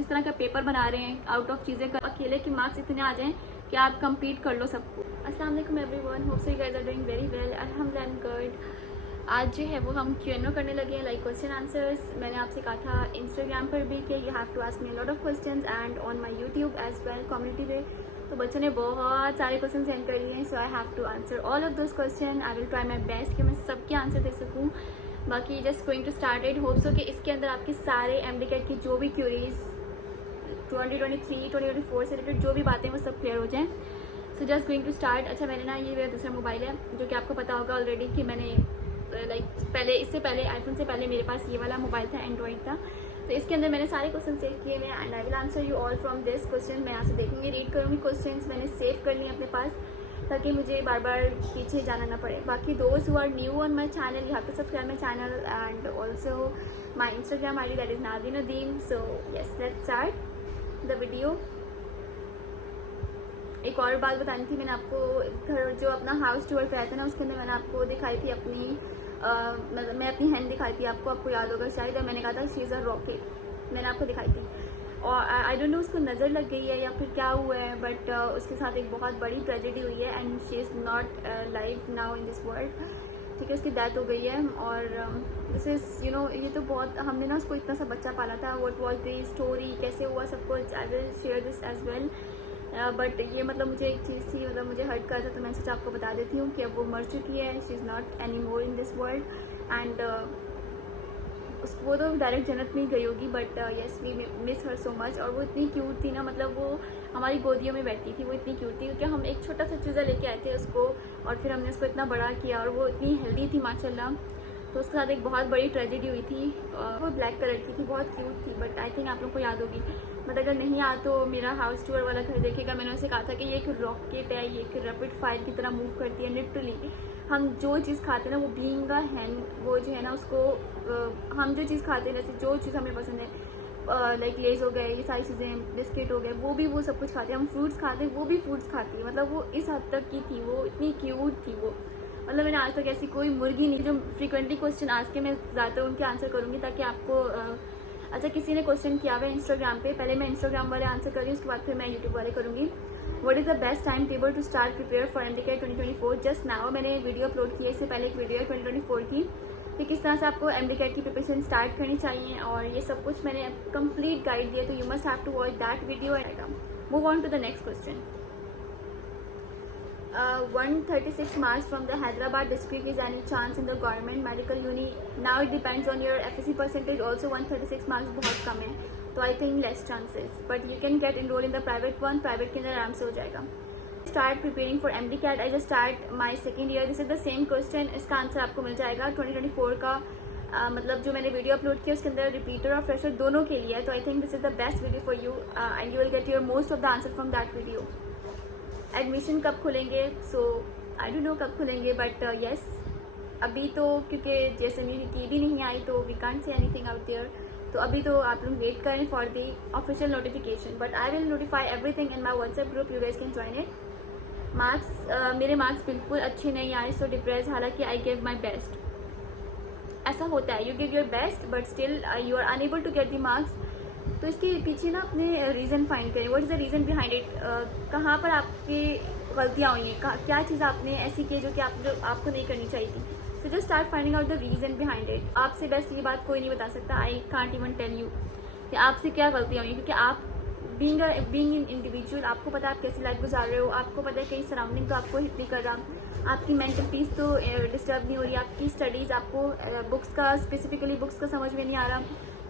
इस तरह का पेपर बना रहे हैं आउट ऑफ चीज़ें, अकेले के मार्क्स इतने आ जाएं कि आप कंप्लीट कर लो सबको। अस्सलाम वालेकुम everyone, hope so you guys are doing very well. अल्हम्दुलिल्लाह आई एम गुड। आज जो है वो हम Q&A करने लगे हैं, लाइक क्वेश्चन आंसर्स। मैंने आपसे कहा था इंस्टाग्राम पर भी कि you have to ask me lot of questions and on my YouTube as well community पे। तो बच्चों ने बहुत सारे क्वेश्चन सेंड कर दिए हैं, so I have to answer all of those question. I will try my best कि मैं सबके आंसर दे सकूँ। बाकी just going to start it. Hopes हो कि इसके अंदर आपके सारे MD-CAT की जो भी क्यूरीज 2023 2024 से रिलेटेड जो भी बातें वो सब क्लियर हो जाएं। So just going to start. अच्छा, मैंने ना ये मेरा दूसरा मोबाइल है जो कि आपको पता होगा ऑलरेडी कि मैंने लाइक पहले इससे पहले आईफोन से पहले मेरे पास ये वाला मोबाइल था, एंड्रॉइड था। तो इसके अंदर मैंने सारे क्वेश्चन सेव किए हुए हैं and I will answer you all from this question. मैं यहाँ से देखूँगी, रीड करूँगी क्वेश्चन मैंने सेव कर लिए अपने पास ताकि मुझे बार बार पीछे जाना ना पड़े। बाकी those who are new on my channel, you have to subscribe my channel and also my Instagram ID that is Nazreen Nadeem. So yes, let's start the video. एक और बात बतानी थी, मैंने आपको घर जो अपना हाउस टूर कराया था ना, उसके अंदर मैंने आपको दिखाई थी अपनी मतलब मैं अपनी हैंड दिखाई थी आपको याद होगा शायद। और मैंने कहा था शी इज़ अ रॉकेट, मैंने आपको दिखाई थी। और आई डोंट नो उसको नज़र लग गई है या फिर क्या हुआ है, बट उसके साथ एक बहुत बड़ी ट्रेजेडी हुई है and she is not live now in this world. ठीक है, उसकी डेथ हो गई है। और दिस इज़ यू नो, ये तो बहुत हमने ना उसको इतना सा बच्चा पाला था। व्हाट वाज द स्टोरी, कैसे हुआ सब कुछ, I will share this as well. But ये मतलब मुझे एक चीज़ थी, मतलब मुझे हर्ट कर था, तो मैं सच आपको बता देती हूँ कि अब वो मर चुकी है। She is not any more in this world and वो तो डायरेक्ट जन्नत में ही गई होगी, but yes we miss her so much. और वो इतनी क्यूट थी ना, मतलब वो हमारी गोदियों में बैठती थी, वो इतनी क्यूट थी क्योंकि हम एक छोटा सा चूज़ा लेके आए थे उसको और फिर हमने उसको इतना बड़ा किया और वो इतनी हेल्दी थी माशाल्लाह। तो उसके साथ एक बहुत बड़ी ट्रेजेडी हुई थी। वो ब्लैक कलर की थी, बहुत क्यूट थी, बट आई थिंक आप लोग को याद होगी। बट अगर नहीं याद तो मेरा हाउस टूर वाला घर देखेगा। मैंने उसे कहा था कि ये एक रॉकेट है, ये एक रैपिड फायर की तरह मूव करती है लिटरली। हम जो चीज़ खाते हैं ना, वो बीइंग अ हैन, वो जो है ना उसको हम जो चीज़ खाते हैं, जैसे जो चीज़ हमें पसंद है लाइक लेज हो गए, ये सारी चीज़ें, बिस्किट हो गए, वो सब कुछ खाते हैं। हम फ्रूट्स खाते हैं, वो भी फ्रूट्स खाती है। मतलब वो इस हद तक की थी, वो इतनी क्यूट थी वो। मतलब मैंने आज तक ऐसी कोई मुर्गी नहीं जो फ्रीक्वेंटली क्वेश्चन आज के मैं ज़्यादातर उनके आंसर करूँगी ताकि आपको अच्छा, किसी ने क्वेश्चन किया हुआ है इंस्टाग्राम पे, पहले मैं इंस्टाग्राम वाले आंसर करी, उसके बाद फिर मैं यूट्यूब वाले करूँगी। What is the best time table to start prepare for MD-CAT 2024? Just now मैंने वीडियो अपलोड की है, इससे पहले एक वीडियो है 2024 की कि किस तरह से आपको MD-CAT की प्रिपरेशन स्टार्ट करनी चाहिए, और ये सब कुछ मैंने कंप्लीट गाइड दिया। तो you must have to watch that video and move on to the next question. 136 marks from the Hyderabad district is any chance in the government medical uni? Now it depends on your FSC percentage. Also 136 marks बहुत कम है, तो I think less chances. But you can get enrolled in the private one. Private के अंदर आराम से हो जाएगा। Start preparing for MD-CAT. I just start my second year. This is the same question. इसका आंसर आपको मिल जाएगा 2024 का। मतलब जो मैंने वीडियो अपलोड किया उसके अंदर रिपीटर और फ्रेशर दोनों के लिए है। तो I think this is the best video for you and you will get your most of the answer from that video. Admission कब खुलेंगे? सो आई डोंट नो कब खुलेंगे, बट येस अभी तो क्योंकि जैसे मेरी की भी नहीं आई तो we can't say anything out there. तो अभी तो आप लोग वेट करें for the official notification, but I will notify everything in my WhatsApp group, you guys can join it. Marks मेरे मार्क्स बिल्कुल अच्छे नहीं आए, सो डिप्रेस, हालांकि आई गिव माई बेस्ट। ऐसा होता है, you give your best but still you are unable to get the marks. तो इसके पीछे ना अपने रीज़न फाइंड करें, what is the reason behind it. कहाँ पर आपकी गलतियाँ हुई हैं, क्या चीज़ आपने ऐसी की जो आपको नहीं करनी चाहिए थी। So just start finding out the reason behind it. आपसे बेस्ट ये बात कोई नहीं बता सकता, I can't even tell you कि आपसे क्या गलतियाँ हुई, क्योंकि आप बीइंग इन इंडिविजुअल, आपको पता है आप कैसी लाइफ गुजार रहे हो, आपको पता है कहीं सराउंडिंग तो आपको हिट नहीं कर रहा, आपकी मेंटल पीस तो डिस्टर्ब नहीं हो रही, आपकी स्टडीज़, आपको बुक्स का स्पेसिफिकली बुक्स का समझ में नहीं आ रहा,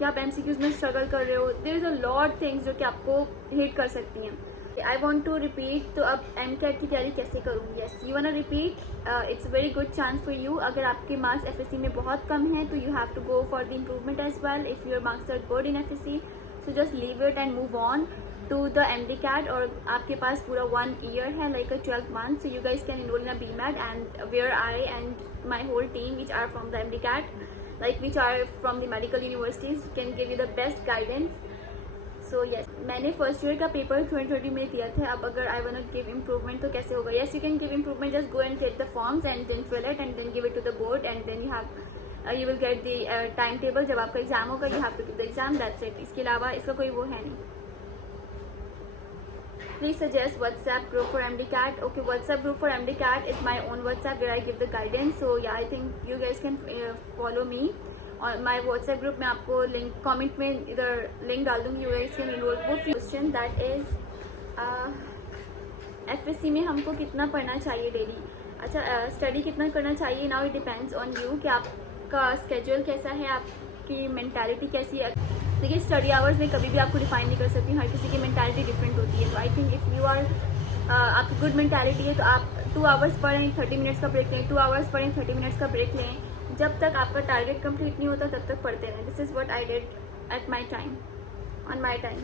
या आप MCQs में स्ट्रगल कर रहे हो। There is a lot things जो कि आपको हिट कर सकती हैं। आई वॉन्ट टू रिपीट, तो अब MCAT की तैयारी कैसे करूँ? Yes, you want to repeat, it's very good chance for you. अगर आपके मार्क्स FSC में बहुत कम हैं तो you have to go for the improvement as well. If your marks are good in FSC, so just leave it and move on to the MD-CAT। और आपके पास पूरा 1 year है, like a 12 months, so you guys can enroll in a BMAT and where I and my whole team which are from the MD-CAT, like which are from the medical universities, can give you the best guidance. So yes, मैंने first year का paper 2020 में दिया था। अब अगर I want give improvement तो कैसे होगा? Yes, you can give improvement, just go and take the forms and then fill it and then give it to the board and then you have you will get the time table. जब आपका exam होगा you have to give the exam, that's it. इसके अलावा इसका कोई वो है नहीं। Please suggest WhatsApp group for MDCAT. Okay, WhatsApp group for MDCAT is my own WhatsApp where I give the guidance. So yeah, I think you guys can follow me on my WhatsApp group. मैं आपको link comment में इधर link डाल दूँगी। You guys can enroll. वो question that is FSC में हमको कितना पढ़ना चाहिए डेली? अच्छा, स्टडी कितना करना चाहिए? Now it depends on you कि आपका स्केड्यूल कैसा है, आपकी मेंटालिटी कैसी है। देखिए, स्टडी आवर्स में कभी भी आपको डिफाइन नहीं कर सकती, हर किसी की मेंटालिटी डिफरेंट होती है। तो I think if you are आपकी गुड मेंटालिटी है तो आप 2 आवर्स पढ़ें, 30 मिनट्स का ब्रेक लें, 2 आवर्स पढ़ें, 30 मिनट्स का ब्रेक लें। जब तक आपका टारगेट कंप्लीट नहीं होता तब तक पढ़ते रहें। This is what I did at my time, on my time.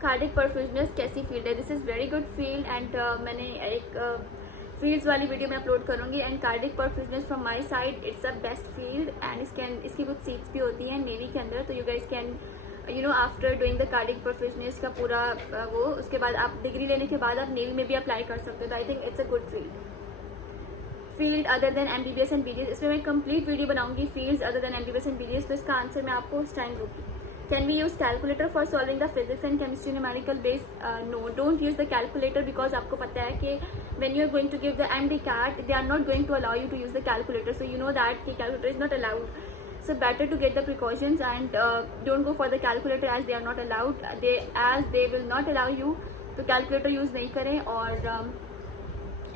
Cardiac perfusionist कैसी फील्ड है? This is very good field and मैंने एक फील्ड्स वाली वीडियो में अपलोड करूँगी। And cardiac perfusionist from my side it's a best field and इसकी कुछ seats भी होती हैं नेवी के अंदर। तो you guys can after doing the cardiac perfusionist का पूरा वो, उसके बाद आप डिग्री लेने के बाद आप नेवी में भी अप्लाई कर सकते हो। तो I think it's a good field other than MBBS and BDS। इसमें मैं कंप्लीट वीडियो बनाऊंगी fields other than MBBS and BDS। तो इसका आंसर मैं आपको उस टाइम दूंगी। Can we use calculator for solving the physics and chemistry numerical base? No, don't use the calculator because आपको पता है कि when you are going to give the MDCAT, they are not going to allow you to use the calculator. So you know that the calculator is not allowed. So better to get the precautions and don't go for the calculator as they are not allowed. They will not allow you तो calculator use नहीं करें। और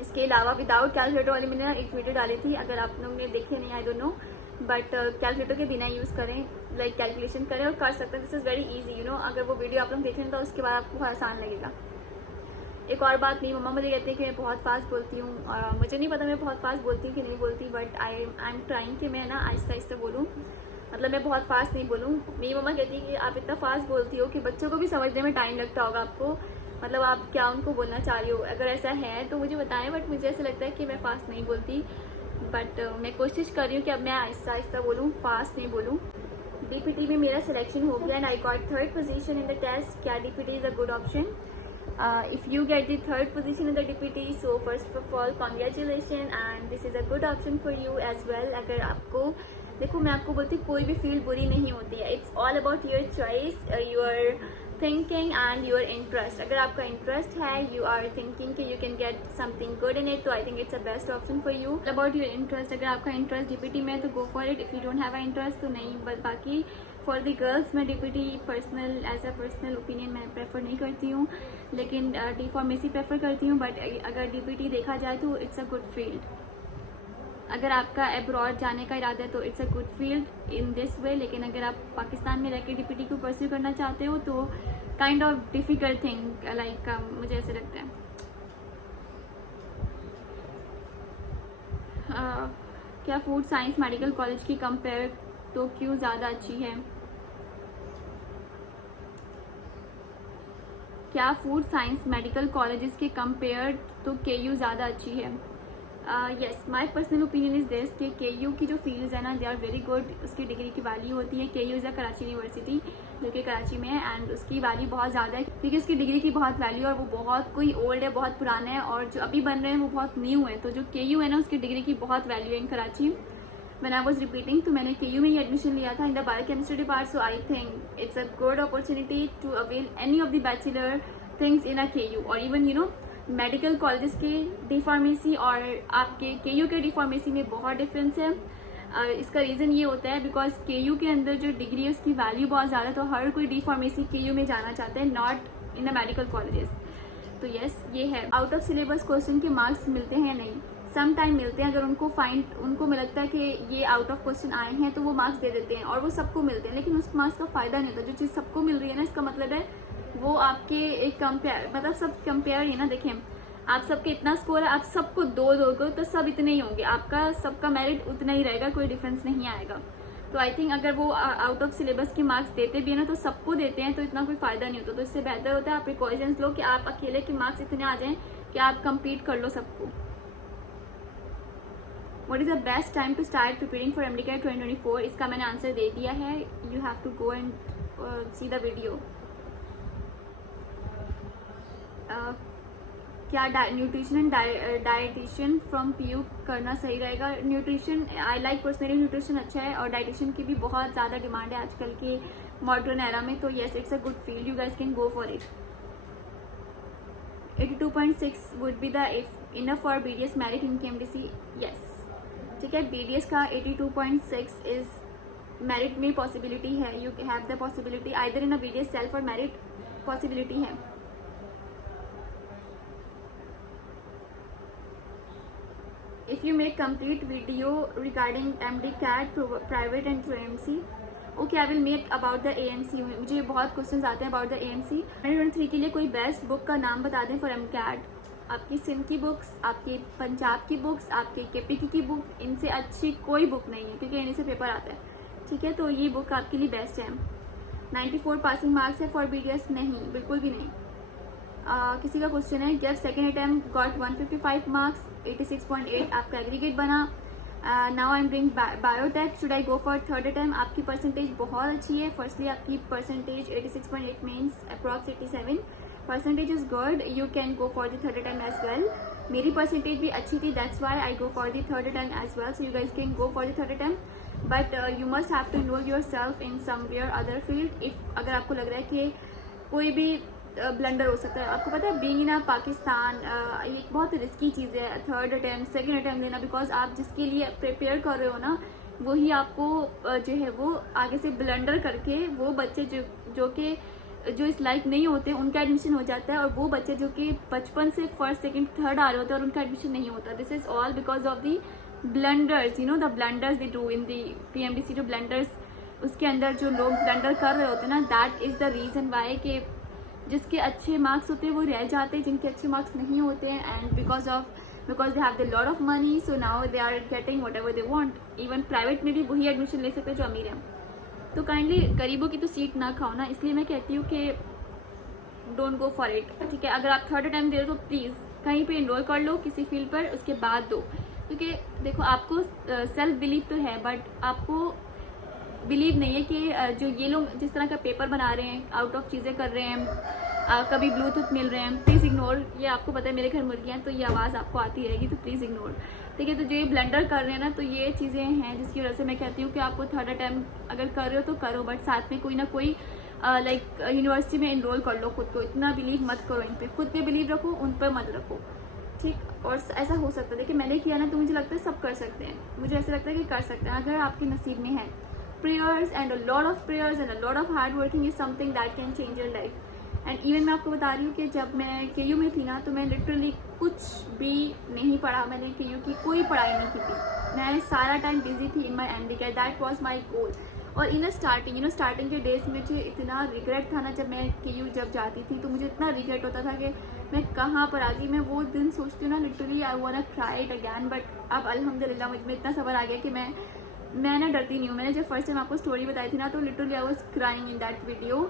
इसके अलावा without calculator वाली मैंने एक video डाली थी, अगर आप लोगों ने देखे नहीं, I don't know, but calculator के बिना यूज़ करें, लाइक कैलकुलेशन करें और कर सकते हैं। दिस इज़ वेरी इजी, अगर वो वीडियो आप लोग देखें तो उसके बाद आपको बहुत आसान लगेगा। एक और बात, मेरी मम्मा मुझे कहती है कि मैं बहुत फास्ट बोलती हूँ, मुझे नहीं पता मैं बहुत फास्ट बोलती हूँ कि नहीं बोलती, बट आई एम ट्राइंग कि मैं ना आहिस्ता आहिस्ता बोलूँ, मतलब मैं बहुत फास्ट नहीं बोलूँ। मेरी मम्मा कहती है कि आप इतना फास्ट बोलती हो कि बच्चों को भी समझने में टाइम लगता होगा आपको, मतलब आप क्या उनको बोलना चाह रही हो। अगर ऐसा है तो मुझे बताएं, बट मुझे ऐसा लगता है कि मैं फास्ट नहीं बोलती, बट मैं कोशिश कर रही हूँ कि अब मैं आहिस्ता आहिस्ता बोलूँ, फास्ट नहीं बोलूँ। DPT में मेरा सिलेक्शन हो गया and I got 3rd position in the test. क्या DPT is a good option? If you get the 3rd position in the DPT, so first of all congratulation and this is a good option for you as well. अगर आपको, देखो मैं आपको बोलती हूँ कोई भी फील्ड बुरी नहीं होती है, it's all about your choice, your thinking and your interest. अगर आपका इंटरेस्ट है, यू आर थिंकिंग कि you can get something good in it, तो I think it's a best option for you. About your interest, अगर आपका interest DPT में है तो go for it, if you don't have a interest तो नहीं। But बाकी फॉर द गर्ल्स मैं DPT personal, as a personal opinion मैं प्रेफर नहीं करती हूँ, लेकिन D फार्मेसी प्रेफर करती हूँ। बट अगर DPT देखा जाए तो इट्स अ गुड फील्ड। अगर आपका अब्रॉड जाने का इरादा है तो it's a good field in this way, लेकिन अगर आप पाकिस्तान में रहकर DPT को परस्यू करना चाहते हो तो kind of difficult thing, like मुझे ऐसे लगता है। क्या फूड साइंस मेडिकल कॉलेज की कंपेयर तो क्यों ज़्यादा अच्छी है? क्या फूड साइंस मेडिकल कॉलेजेस के कंपेयर तो KU ज़्यादा अच्छी है? Yes, my personal opinion is this कि KU की जो फील्ड्स है ना, दे आर वेरी गुड, उसकी डिग्री की वैल्यू होती है। KU is a Karachi university जो कि कराची में है एंड उसकी वैल्यू बहुत ज़्यादा है क्योंकि उसकी डिग्री की बहुत वैल्यू है और वो बहुत कोई ओल्ड है, बहुत पुराना है, और जो अभी बन रहे हैं वो बहुत न्यू है। तो जो KU है ना, उसकी डिग्री की बहुत वैल्यू है in Karachi. When I was repeating, तो मैंने KU में ही एडमिशन लिया था in the biochemistry depart, so I think it's a good opportunity to avail any of the bachelor things in a KU। और इवन मेडिकल कॉलेजेस के D pharmacy और आपके KU के D फार्मेसी में बहुत डिफरेंस है। इसका रीज़न ये होता है बिकॉज KU के अंदर जो डिग्री है उसकी वैल्यू बहुत ज़्यादा, तो हर कोई D फार्मेसी KU में जाना चाहता है, not in the medical colleges. तो यस, ये है। आउट ऑफ सिलेबस क्वेश्चन के मार्क्स मिलते हैं? नहीं, सम टाइम मिलते हैं। अगर उनको मिलता है कि ये आउट ऑफ क्वेश्चन आए हैं तो वो मार्क्स दे देते हैं और वो सबको मिलते हैं, लेकिन उस मार्क्स का फ़ायदा नहीं होता। जो चीज़ सबको मिल रही है ना, इसका मतलब है वो आपके एक कंपेयर, मतलब सब कंपेयर ही ना। देखें, आप सबके इतना स्कोर है, आप सबको 2 दोगे तो सब इतने ही होंगे, आपका सबका मेरिट उतना ही रहेगा, कोई डिफरेंस नहीं आएगा। तो आई थिंक अगर वो आउट ऑफ सिलेबस के मार्क्स देते भी है ना, तो सबको देते हैं तो इतना कोई फायदा नहीं होता। तो इससे बेहतर होता है आप प्रिकॉशंस लो कि आप अकेले के मार्क्स इतने आ जाएं कि आप कम्पीट कर लो सबको। What is the best time to start preparing for MDCAT 2024? इसका मैंने आंसर दे दिया है, you have to go and see the video. क्या nutrition and dietician from PU करना सही रहेगा? Nutrition, I like personally nutrition अच्छा है, और डाइटिशियन की भी बहुत ज़्यादा डिमांड है आजकल के मॉडर्न एरा में, तो yes it's a good field, you guys can go for it. 82.6 would be the enough for BDS merit in KMDC, yes. ठीक है, BDS का 82.6 इज मेरिट में पॉसिबिलिटी है, you have the possibility either in a BDS self और merit possibility है। If you make complete video regarding MD CAT private and through AMC, okay, I will make about the AMC। मुझे बहुत questions आते हैं about the AMC। 2023 के लिए कोई best book का नाम बता दें फॉर MCAT। आपकी सिंध की बुक्स, आपकी पंजाब की बुक्स, आपकी KPK की बुक, इनसे अच्छी कोई बुक नहीं है क्योंकि इन्हीं से पेपर आता है। ठीक है, तो ये बुक आपके लिए बेस्ट है। 94 पासिंग मार्क्स है फॉर BDS, नहीं, बिल्कुल भी नहीं। किसी का क्वेश्चन है, give second attempt got 155 marks, 86.8 आपका एग्रीगेट बना। Now I am doing biotech, should I go for third attempt? आपकी परसेंटेज बहुत अच्छी है। फर्स्टली आपकी percentage 86.8 means approx 87 percentage is good, you can go for the third attempt as well. मेरी percentage भी अच्छी थी, that's why I go for the third attempt as well, so you guys can go for the third attempt, but you must have to enroll yourself in somewhere other field. If अगर आपको लग रहा है कि कोई भी blunder हो सकता है, आपको पता है बीइंग इन पाकिस्तान ये एक बहुत रिस्की चीज़ है थर्ड अटैम्प्ट सेकंड अटैम्प्ट लेना, बिकॉज आप जिसके लिए प्रिपेयर कर रहे हो ना, वही आपको जो है वो आगे से ब्लंडर करके वो बच्चे जो इस लायक नहीं होते उनका एडमिशन हो जाता है, और वो बच्चे जो कि बचपन से फर्स्ट सेकंड थर्ड आ रहे होते हैं और उनका एडमिशन नहीं होता। This is all because of the blunders, you know the blunders they do in the PMDC, जो ब्लंडर्स उसके अंदर जो लोग ब्लंडर कर रहे होते हैं ना, that is the reason why कि जिसके अच्छे मार्क्स होते हैं वो रह जाते हैं, जिनके अच्छे मार्क्स नहीं होते हैं, and because they have the lot of money, so now they are getting whatever they want. Even private में भी वही एडमिशन ले सकते हैं जो अमीर हैं। तो काइंडली गरीबों की तो सीट ना खाओ ना, इसलिए मैं कहती हूँ कि डोंट गो फॉर इट। ठीक है, अगर आप थर्ड अटैम्प्ट दे रहे हो तो प्लीज़ कहीं पे इनरोल कर लो किसी फील्ड पर, उसके बाद दो, क्योंकि देखो आपको सेल्फ बिलीव तो है, बट आपको बिलीव नहीं है कि जो ये लोग जिस तरह का पेपर बना रहे हैं, आउट ऑफ चीज़ें कर रहे हैं, कभी ब्लूटूथ मिल रहे हैं, प्लीज़ इग्नोर। ये आपको पता है मेरे घर मुर्गियाँ हैं तो ये आवाज़ आपको आती रहेगी, तो प्लीज़ इग्नोर। ठीक है, तो जो ये ब्लंडर कर रहे हैं ना, तो ये चीज़ें हैं जिसकी वजह से मैं कहती हूँ कि आपको थर्ड अटैम्प्ट अगर कर रहे हो तो करो, बट साथ में कोई ना कोई लाइक यूनिवर्सिटी में इनरोल कर लो खुद को। इतना बिलीव मत करो इन पर, खुद पे बिलीव रखो, उन पर मत रखो। ठीक, और ऐसा हो सकता है, देखिए मैंने किया ना, तो मुझे लगता है सब कर सकते हैं, मुझे ऐसा लगता है कि कर सकते हैं अगर आपके नसीब में है। prayers and a lot of prayers and a lot of hard working is something that can change your life। and even मैं आपको बता रही हूँ कि जब मैं KU में थी ना, तो मैं लिटरली कुछ भी नहीं पढ़ा, मैंने KU की कोई पढ़ाई नहीं की थी, मैं सारा टाइम बिजी थी in my MD CAT, that was my goal. और इन स्टार्टिंग स्टार्टिंग के डेज में मुझे इतना रिग्रेट था ना, जब मैं KU जब जाती थी तो मुझे इतना रिग्रेट होता था कि मैं कहाँ पर आ गई। मैं वो दिन सोचती हूँ ना, literally I want to cry it again, but अब अल्हम्दुलिल्लाह मुझ में इतना सब्र आ गया कि मैं ना डरती नहीं हूँ। मैंने जब फर्स्ट टाइम आपको स्टोरी बताई थी ना, तो literally I was crying in that video,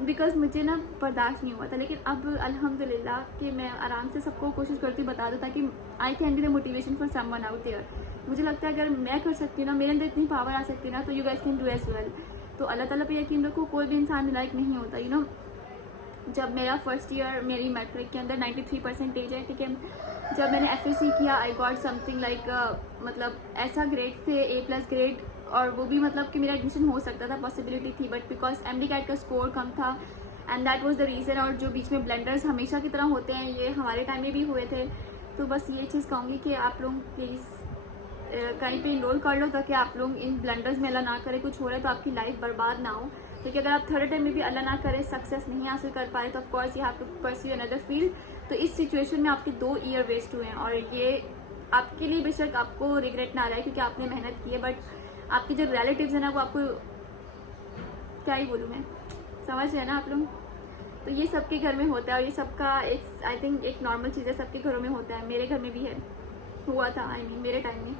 because मुझे ना बर्दाश्त नहीं हुआ था। लेकिन अब अल्हम्दुलिल्लाह कि मैं आराम से सबको कोशिश करती बता दूँ, ताकि I can be the motivation for someone out there. मुझे लगता है अगर मैं कर सकती हूँ ना, मेरे अंदर इतनी पावर आ सकती है ना, तो you guys can do as well. तो अल्लाह ताला पे यकीन रखो, कोई भी इंसान लायक नहीं होता। यू नो, जब मेरा फर्स्ट ईयर मेरी मैट्रिक के अंदर 93 परसेंटेज है, ठीक है, जब मैंने FSC किया आई गॉट समथिंग लाइक मतलब ऐसा ग्रेड थे A+ ग्रेड, और वो भी मतलब कि मेरा एडमिशन हो सकता था, पॉसिबिलिटी थी, बट बिकॉज MD CAT का स्कोर कम था, and that was the reason. और जो बीच में ब्लेंडर्स हमेशा की तरह होते हैं, ये हमारे टाइम में भी हुए थे। तो बस ये चीज़ कहूँगी कि आप लोग प्लीज़ कहीं पे इनरोल कर लो, ताकि आप लोग इन ब्लंडर्स में अल्लाह ना करे कुछ हो रहा है तो आपकी लाइफ बर्बाद ना हो। क्योंकि अगर आप थर्ड टाइम में भी अल्लाह ना करे सक्सेस नहीं हासिल कर पाए, तो of course you have to pursue another field. तो इस सिचुएशन में आपके 2 ईयर वेस्ट हुए हैं, और ये आपके लिए बेशक आपको रिग्रेट ना आ रहा है क्योंकि आपने मेहनत की है, बट आपके जो रिलेटिव्स हैं ना, वो आपको क्या ही बोलूँ मैं, समझ रहे हैं ना आप लोग। तो ये सबके घर में होता है, और ये सबका आई थिंक एक नॉर्मल चीज़ है, सबके घरों में होता है, मेरे घर में भी है, हुआ था मेरे टाइम में।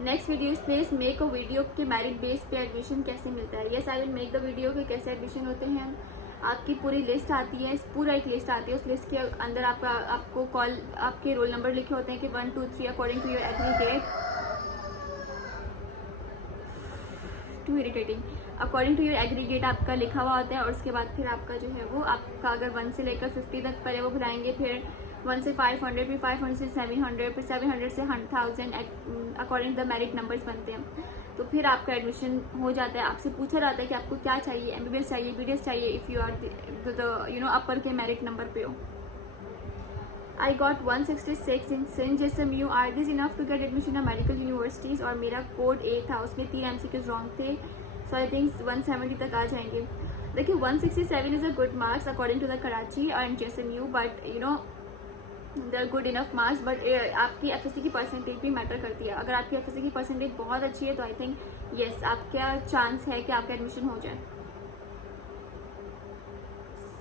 Next video please make a video के मेरिट बेस पे एडमिशन कैसे मिलता है। Yes, I will make the video के कैसे एडमिशन होते हैं। आपकी पूरी लिस्ट आती है, पूरा एक लिस्ट आती है, उस लिस्ट के अंदर आपको कॉल, आपके रोल नंबर लिखे होते हैं कि 1 2 3 according to your aggregate, too irritating, according to your aggregate आपका लिखा हुआ होता है। और उसके बाद फिर आपका जो है वो आपका अगर 1 से लेकर 50 तक पर है वो बुलाएंगे, फिर 1 से 500, फिर 500 से 700, फिर 700 से 1000 अकॉर्डिंग द मेरिट नंबर्स बनते हैं। तो फिर आपका एडमिशन हो जाता है। आपसे पूछा जाता है कि आपको क्या चाहिए, MBBS चाहिए, BDS चाहिए, if you are the upper के मेरिट नंबर पे हो। I got 166 in St. JSMU. Are these enough to get admission in medical universities? और मेरा कोड 8 था, उसमें 3 MCQs रॉन्ग थे, सो आई थिंक 170 तक आ जाएंगे। देखिए 167 is a good marks according to the Karachi and JSMU, but they are good enough marks. बट आपकी FSC की परसेंटेज भी मैटर करती है। अगर आपकी FSC की परसेंटेज बहुत अच्छी है तो आई थिंक येस आपका चांस है कि आपका एडमिशन हो जाए।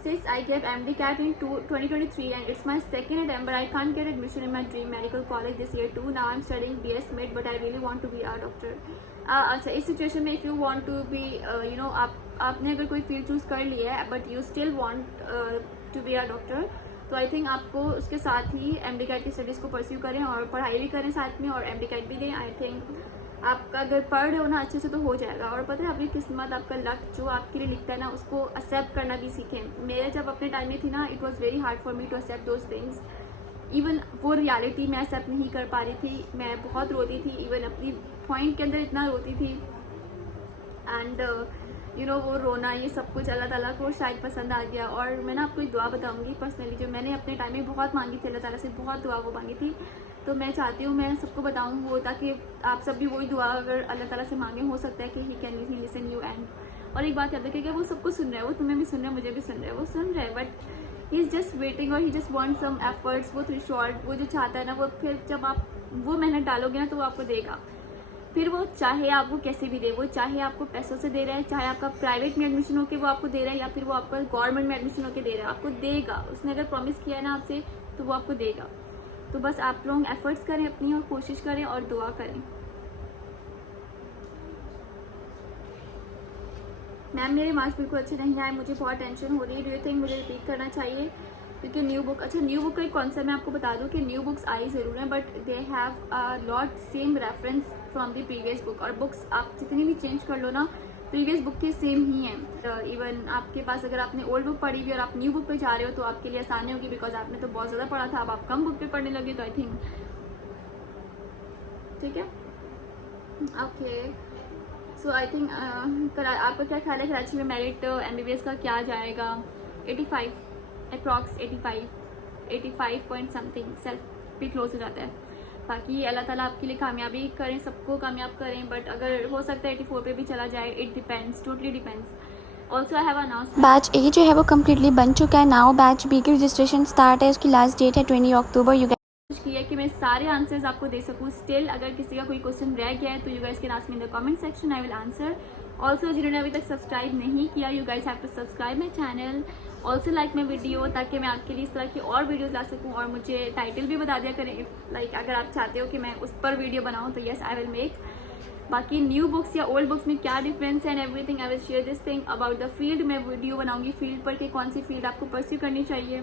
Since I gave MDCAT in 2023 and it's my second attempt, but I can't get admission in my dream medical college this year too. Now I'm studying BS Med, but I really want to be a doctor. अच्छा, इस situation में if you want to be आपने अगर कोई field choose कर लिया है but you still want to be a doctor, तो आई थिंक आपको उसके साथ ही MDCAT की स्टडीज़ को परस्यू करें और पढ़ाई भी करें साथ में और MDCAT भी दें। आई थिंक आपका अगर पढ़ रहे हो ना अच्छे से तो हो जाएगा। और पता है आपकी किस्मत, आपका लक जो आपके लिए लिखता है ना, उसको एक्सेप्ट करना भी सीखें। मेरे जब अपने टाइम में थी ना, it was very hard for me to accept those things. Even वो रियलिटी मैं एक्सेप्ट नहीं कर पा रही थी, मैं बहुत रोती थी, इवन अपनी पॉइंट के अंदर इतना रोती थी। एंड वो रोना, ये सब कुछ अल्लाह ताला को शायद पसंद आ गया। और मैं ना आपको एक दुआ बताऊंगी पर्सनली, जो मैंने अपने टाइम में बहुत मांगी थी, अल्लाह ताला से बहुत दुआ वो मांगी थी। तो मैं चाहती हूँ मैं सबको बताऊँ वो, ताकि आप सब भी वही दुआ अगर अल्लाह ताला से मांगे, हो सकता है कि he can listen you. And और एक बात याद रखिएगा, वो सबको सुन रहा है, वो तुम्हें भी सुन रहा है, मुझे भी सुन रहा है, वो सुन रहा है, but he is just waiting और ही जस्ट वांट सम एफर्ट्स। वो थ्रेशोल्ड, वो जो चाहता है ना, वो फिर जब आप वो मेहनत डालोगे ना तो वो आपको देगा। फिर वो चाहे आपको कैसे भी दे, वो चाहे आपको पैसों से दे रहा है, चाहे आपका प्राइवेट में एडमिशन होकर वो आपको दे रहा है, या फिर वो आपका गवर्नमेंट में एडमिशन होकर दे रहा है, आपको देगा। उसने अगर प्रॉमिस किया है ना आपसे तो वो आपको देगा। तो बस आप लोग एफर्ट्स करें अपनी और कोशिश करें और दुआ करें। मैम मेरे मार्क्स बिल्कुल अच्छे नहीं आए, मुझे बहुत टेंशन हो रही है, डू यू थिंक मुझे रिपीट करना चाहिए? क्योंकि न्यू बुक, अच्छा न्यू बुक का एक कॉन्सेप्ट मैं आपको बता दूं कि न्यू बुक्स आई ज़रूर हैं, but they have a lot same reference from the previous book. और बुक्स आप जितनी भी चेंज कर लो ना, प्रीवियस बुक के सेम ही हैं। इवन आपके पास अगर आपने ओल्ड बुक पढ़ी हुई और आप न्यू बुक पे जा रहे हो तो आपके लिए आसानी होगी, बिकॉज आपने तो बहुत ज़्यादा पढ़ा था, अब आप कम बुक पे पढ़ने लगे। तो आई थिंक ठीक है, ओके। सो आई थिंक आपका क्या ख्याल है कराची में मेरिट MBBS का क्या जाएगा? 85 अप्रॉक्स, 85 पॉइंट समथिंग, सेल्फ भी क्लोज हो जाता है। बाकी अल्लाह ताला आपके लिए कामयाबी करें, सबको कामयाब करें, बट अगर हो सकता है 84 पे भी चला जाए, it depends, totally depends. Also I have announce batch A जो है वो कम्प्लीटली बन चुका है। नाउ बैच बी की रजिस्ट्रेशन स्टार्ट है, उसकी लास्ट डेट है 20 अक्टूबर। यू कोशिश की है कि मैं सारे आंसर्स आपको दे सकूँ। स्टिल अगर किसी का कोई क्वेश्चन रह गया है तो you guys can ask me in the comment section, I will answer. Also जिन्होंने अभी तक सब्सक्राइब नहीं किया, you guys have to subscribe my channel, also like my video, ताकि मैं आपके लिए इस तरह की और वीडियोज़ ला सकूँ। और मुझे टाइटल भी बता दिया करें, लाइक अगर आप चाहते हो कि मैं उस पर वीडियो बनाऊँ तो येस आई विल मेक। बाकी न्यू बुक्स या ओल्ड बुक्स में क्या डिफरेंस है and everything I will share this thing about the field. मैं वीडियो बनाऊंगी फील्ड पर कि कौन सी फील्ड आपको परस्यू करनी चाहिए।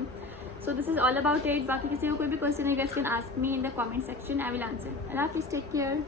So this is all about it. बाकी किसी को कोई भी क्वेश्चन है, you guys can ask me in the comment section, I will answer. अल्लाह हाफिज़, टेक केयर।